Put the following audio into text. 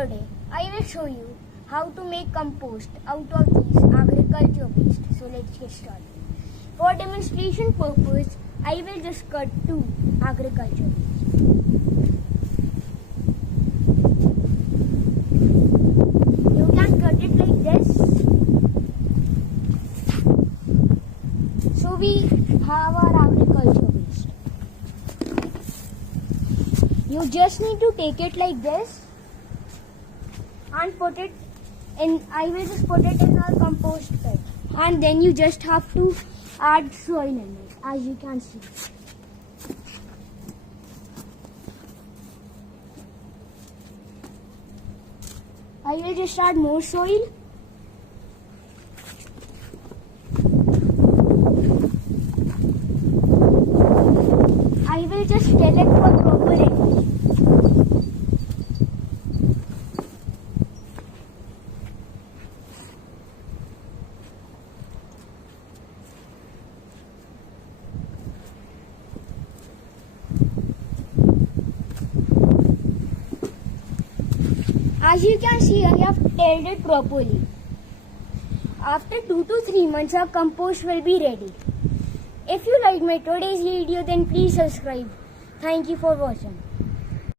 Today I will show you how to make compost out of these agriculture waste. So let's get started. For demonstration purpose, I will just cut two agriculture waste. You can cut it like this. So we have our agriculture waste. You just need to take it like this and put it in. I will just put it in our compost pit, and then you just have to add soil in it, as you can see. I will just add more soil. I will just tell it for proper English. As you can see, I have tilled it properly. After 2 to 3 months, our compost will be ready. If you like my today's video, then please subscribe. Thank you for watching.